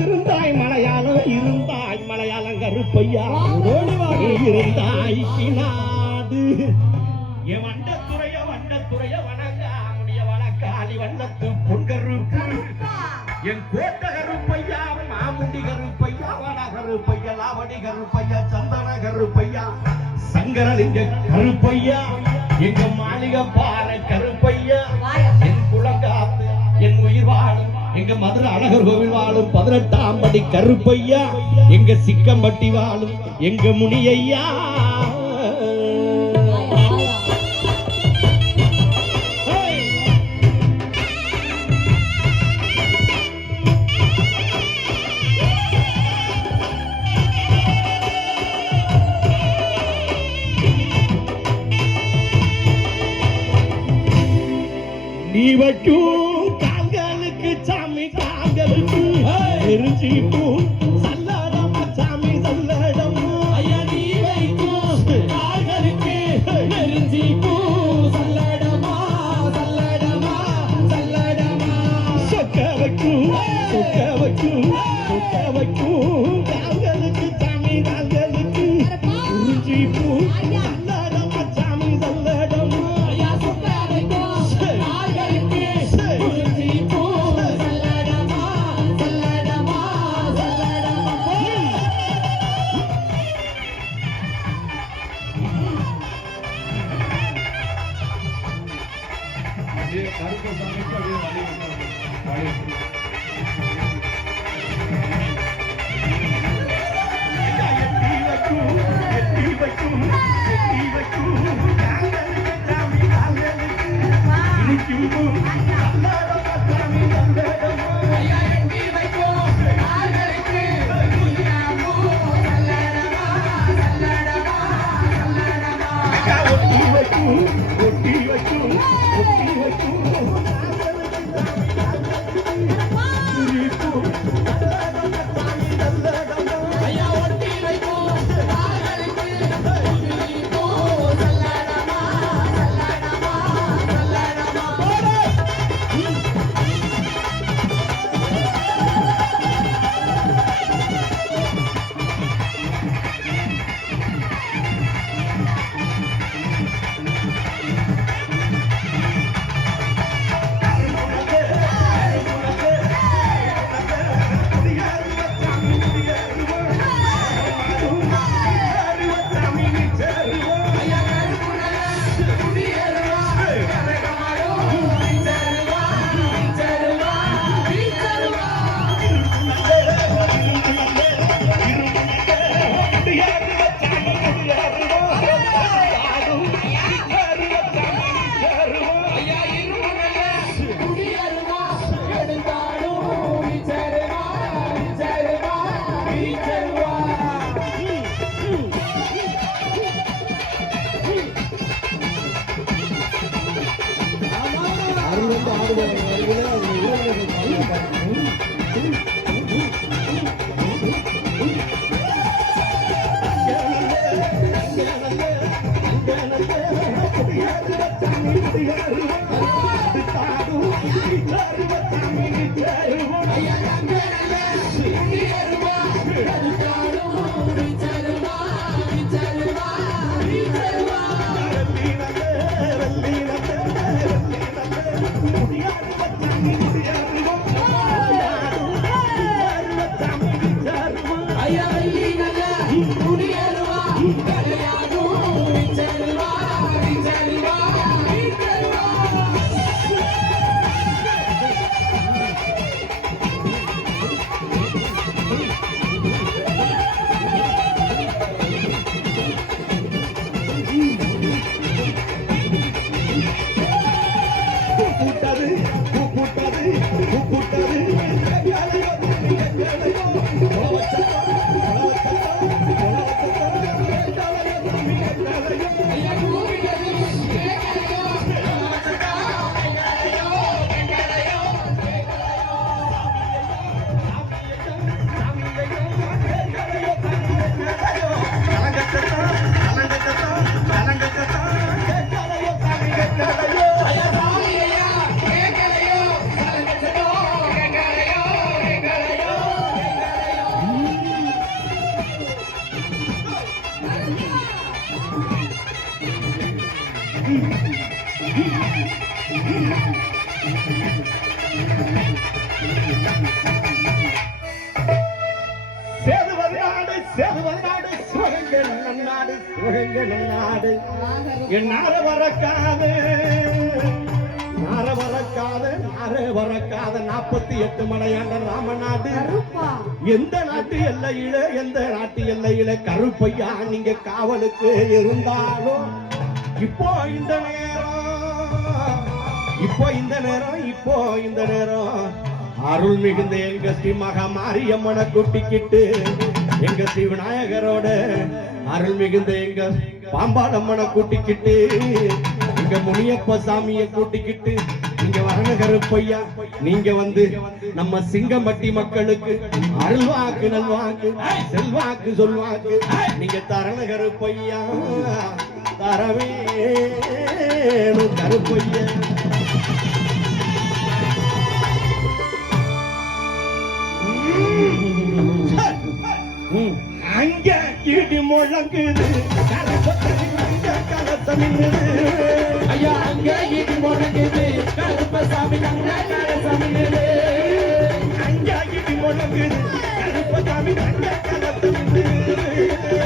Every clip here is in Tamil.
இருந்தாய் மலையாளம் இருந்தாய் மலையாளம் கருப்பையா இருந்தாய் நாடு என் வண்டத்துறைய வணங்காமுடிய வணக்காளி வண்ணத்து பொன்கருப்பு என் கோட்ட கருப்பையா மாமுண்டி கருப்பையா வட கருப்பையா லாவடி கருப்பையா சந்தன கருப்பையா சங்கரலிங்க கருப்பையா எங்க மாளிகை பாற கருப்பையா என் குலங்காத்து என் உயிர் வாழும் எங்க மதுரை அழகர் கோவில் வாழும் 18ஆம் படி கருப்பையா எங்க சிக்கம்பட்டி வாழும் எங்க முனியையா நீ வைக்கும் கால்களுக்கு சாமி கால்களுக்கு எரிஞ்சி பூ சல்லடம் சாமி சல்லடம் ஐயா நீ வைக்கும் கால்களுக்கு எரிஞ்சி பூ சல்லடமா சல்லடமா சல்லடமா சொக்க வைக்கும் கால்களுக்கு சாமி கால்களுக்கு எரிஞ்சி பூ சல்லடம் சாமி சல்லடம் தமிழங்க நம் நாடு என் நார வரக்காத 48 மலையாண்ட ராமநாடு எந்த நாட்டு எல்லையில கருப்பையா நீங்க காவலுக்கு இருந்தாலும் இப்போ இந்த நேரம் அருள் மிகுந்த எங்க ஸ்ரீ மகா மாரியம்மனை கூட்டிக்கிட்டு எங்க ஸ்ரீ விநாயகரோட அருள் மிகுந்த எங்க பாம்பாளம்மனை கூட்டிக்கிட்டு எங்க முனியப்ப சாமியை கூட்டிக்கிட்டு நீங்க வரணும் கருப்பையா. நீங்க வந்து நம்ம சிங்கம்பட்டி மக்களுக்கு அருள்வாக்கு நல்வாக்கு செல்வாக்கு சொல்வாக்கு நீங்க தரண கருப்பையா தரவே கருப்பையா. அங்க இடி முழங்குது ஐயா அங்க இடி முழங்குது கருப்பசாமி கலசமிடுது. அங்க இடி முழங்குது கருப்பசாமி கலசமிடுது.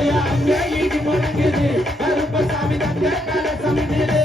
ஐயா அங்க இடி முழங்குது கருப்பசாமி கலசமிடுது.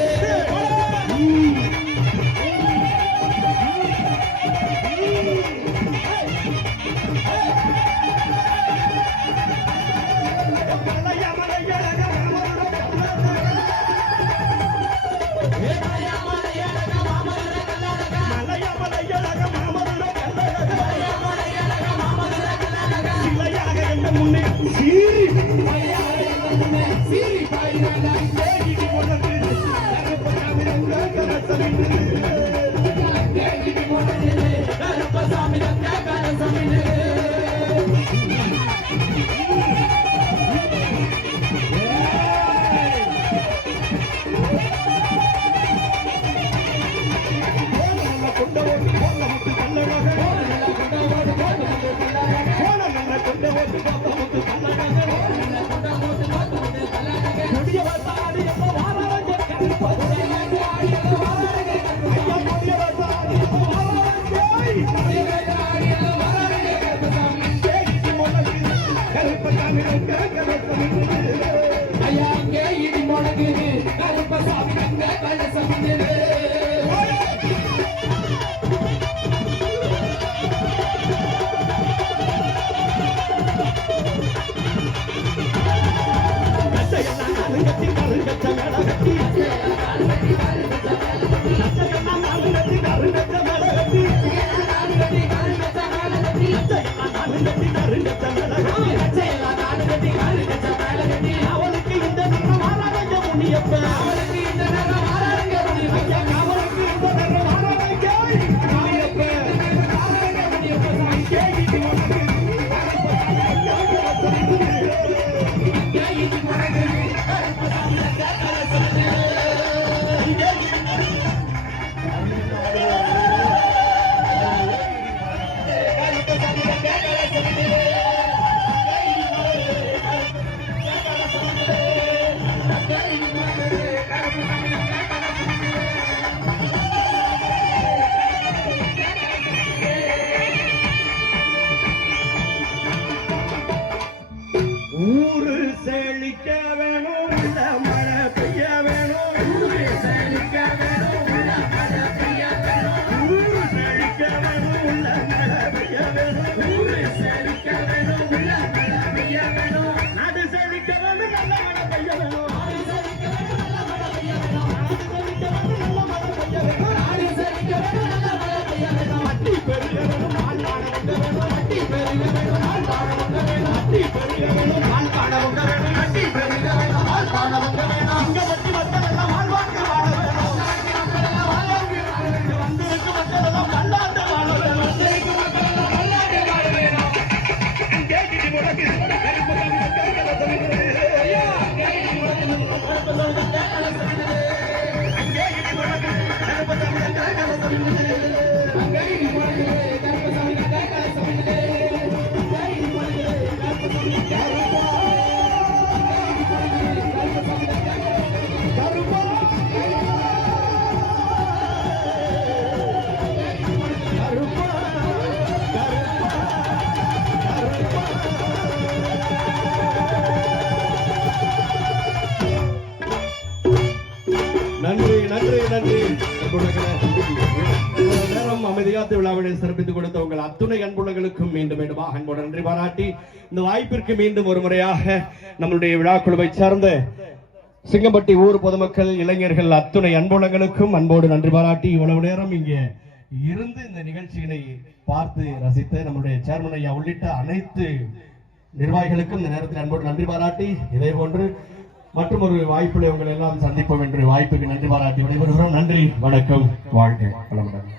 ஊரு செழிக்க வேணும் உள்ள மழை பெய்ய வேணும். ஊரு செழிக்க வேணும் உள்ள மழை பெய்ய வேணும். ஊரு செழிக்க வேணும் உள்ள மழை பெய்ய வேணும். ஊரு செழிக்க வேணும் உள்ள மழை பெய்ய வேணும். நாடு செழிக்க வேணும் நல்ல மழை பெய்ய வேணும். நாடு செழிக்க வேணும் நல்ல மழை பெய்ய வேணும். நாடு செழிக்க வேணும் நல்ல மழை பெய்ய வேணும். மட்டி பெருக வேணும் மால் காண வந்த வேணும். மட்டி பெருக வேணும் மால் காண வந்த வேணும். மட்டி பெருக வேணும் மால் காண வந்த வேணும். மட்டி பெருக வேணும் மால் காண வந்த வேணும். இங்க வட்டி மக்களெல்லாம் வாழ்வாங்க வாழ வேணும். வந்திருக்கு மக்களெல்லாம் பல்லாண்டு வாழ வேணும். வந்திருக்கு மக்களெல்லாம் பல்லாண்டு வாழ வேணும். அங்கே கிட்டி முடக்கு கருப்பு மக்கள் கலசமிடுது. ஐயா அங்கே கிட்டி முடக்கு கருப்பு மக்கள் கலசமிடுது. அங்கே கிட்டி முடக்கு கருப்பு மக்கள் கலசமிடுது. அங்கே கிட்டி முடக்கு கருப்பு மக்கள் கலசமிடுது. விழாவினை சிறப்பித்துக் கொடுத்த உங்கள் அத்துணை அன்புள்ளங்களுக்கும் மீண்டும் மீண்டுமாக அன்போடு நன்றி பாராட்டி இந்த வாய்ப்பிற்கு மீண்டும் ஒரு முறையாக நம்மளுடைய விழா குழுவை சார்ந்த சிங்கம்பட்டி ஊர் பொதுமக்கள் இளைஞர்கள் அத்துணை அன்புள்ளங்களுக்கும் அன்போடு நன்றி பாராட்டி இவ்வளவு நேரம் இங்கே இருந்து இந்த நிகழ்ச்சியினை பார்த்து ரசித்த நம்முடைய சேர்மன் ஐயா உள்ளிட்ட அனைத்து நிர்வாகிகளுக்கும் இந்த நேரத்தில் அன்போடு நன்றி பாராட்டி இதே போன்று மற்றும் ஒரு வாய்ப்புகளை உங்கள் எல்லாம் சந்திப்போம் என்று வாய்ப்புக்கு நன்றி பாராட்டி விடைபெறுகிறோம். நன்றி, வணக்கம், வாழ்க வளமுடன்.